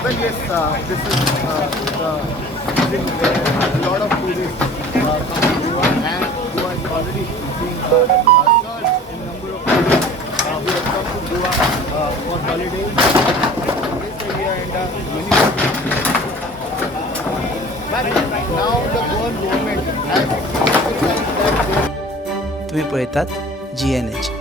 Well, yes, this is the season where a lot of tourists come to Goa, and Goa is already seeing a surge in number of tourists who have come to Goa for holidays. This area and many but now the Goan government has तुम्ही पळतात GNH.